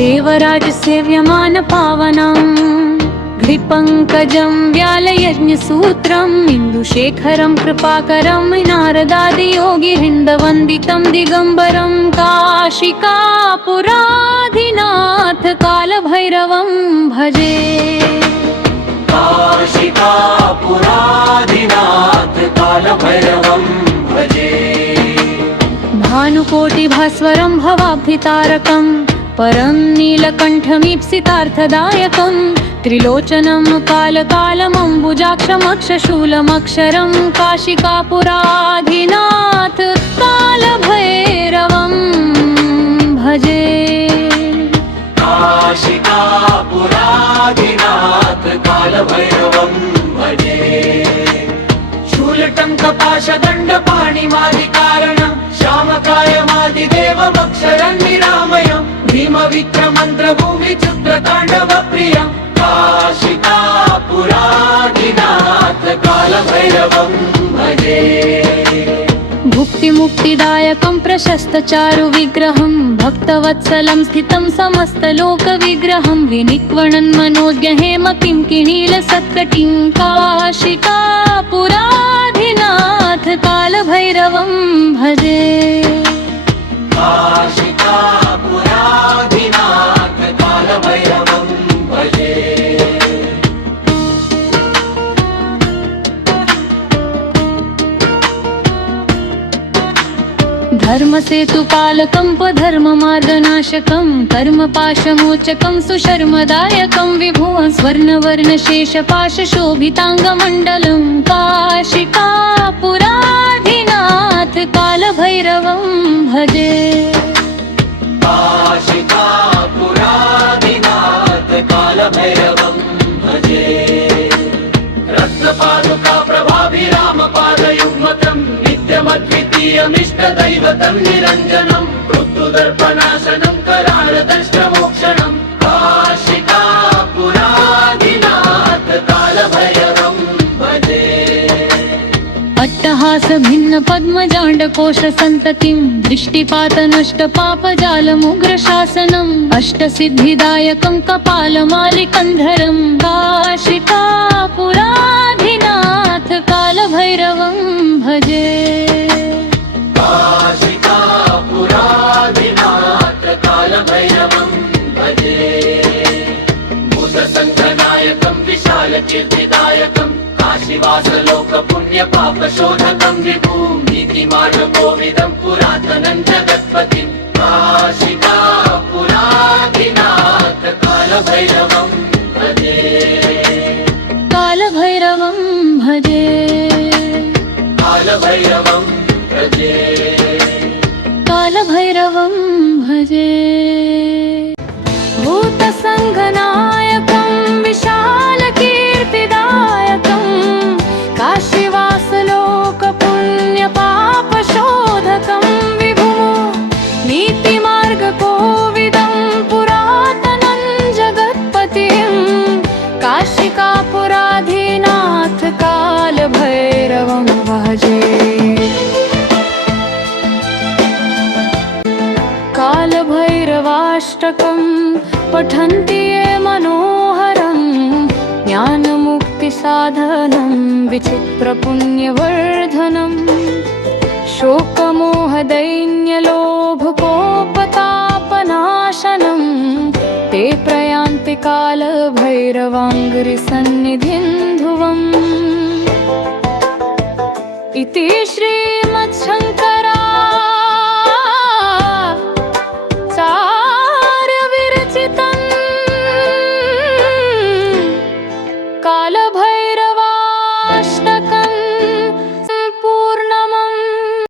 देवराजसेव्यमान पावनम् घ्रिपङ्कजं व्यालयज्ञसूत्रम् इन्दुशेखरं कृपाकरं नारदादियोगिवृन्दवन्दितं दिगम्बरं काशिकापुराधिनाथ कालभैरवं भजे। काशिकापुराधिनाथ कालभैरवं भजे। भानुकोटिभास्वरं भवाब्धितारकं परं नीलकण्ठमीप्सितार्थदायकं त्रिलोचनं कालकालमम्बुजाक्षमक्षशूलमक्षरं काशिकापुराधिनाथ कालभैरवं भजे। काशिकापुराधिनाथ कालभैरवं भजे। शूलटङ्कपाशदण्डपाणिमादिकारणं श्यामकायमादिदेवमक्षरं निरामयं भीमविक्रमन्त्रभूमिचित्रताण्डवप्रियं काशिकापुराधिनाथ कालभैरवं भजे। भुक्तिमुक्तिदायकं प्रशस्तचारुविग्रहं भक्तवत्सलं स्थितं समस्तलोकविग्रहं विनिक्वणन् मनोज्ञहेमकिङ्किणीलसत्कटिं काशिकापुराधिनाथ कालभैरवं भजे। काशिकापुराधिनाथ कालभैरवं भजे। धर्मसेतुपालकं धर्ममार्गनाशकं कर्मपाशमोचकं सुशर्मदायकं विभुवं स्वर्णवर्णशेषपाशशोभिताङ्गमण्डलं काशिकापुराधिनाथ कालभैरवं भजे। काशिकापुराधिनाथ कालभैरवं भजे। रत्नपादुका प्रभाभिरामपादयुग्मकं नित्यमद्वितीयमिष्टदैवतं निरञ्जनं मृत्युदर्पणाशनं कराळदष्टमोक्षणं काशिकापुराधिनाथ कालभैरवं भजे। अट्टहासभिन्नपद्मजाण्डकोशसन्ततिं दृष्टिपातनष्टपापजालमुग्रशासनम् अष्टसिद्धिदायकं कपालमालिकन्धरं काशिकापुराधिनाथ कालभैरवं भजे। काशिकापुराधिनाथ कालभैरवं भजे। भूतसङ्घनायकं विशालकीर्तिदायकं काशीवासलोकपुण्यपापशोधकं विभुं नीतिमार्गकोविदं पुरातनं जगत्पतिं काशिकापुराधिनाथ कालभैरवं भजे। कालभैरवं भजे। कालभैरवं भजे। कालभैरवं भजे। भूतसङ्घनायकं विशालकीर्तिदायकं काशीवासलोकपुण्यपापशोधकं विभुं नीतिमार्गकोविदं पुरातनं जगत्पतिं काशिकापुराधिनाथ कालभैरवं भजे। कालभैरवाष्टकं पठन्ति ये मनोहरं ज्ञानमुक्तिसाधनं विचित्रपुण्यवर्धनं शोकमोहदैन्यलोभकोपतापनाशनं ते प्रयान्ति कालभैरवाङ्घ्रिसन्निधिं ध्रुवम्। इति श्रीमत्सङ्ग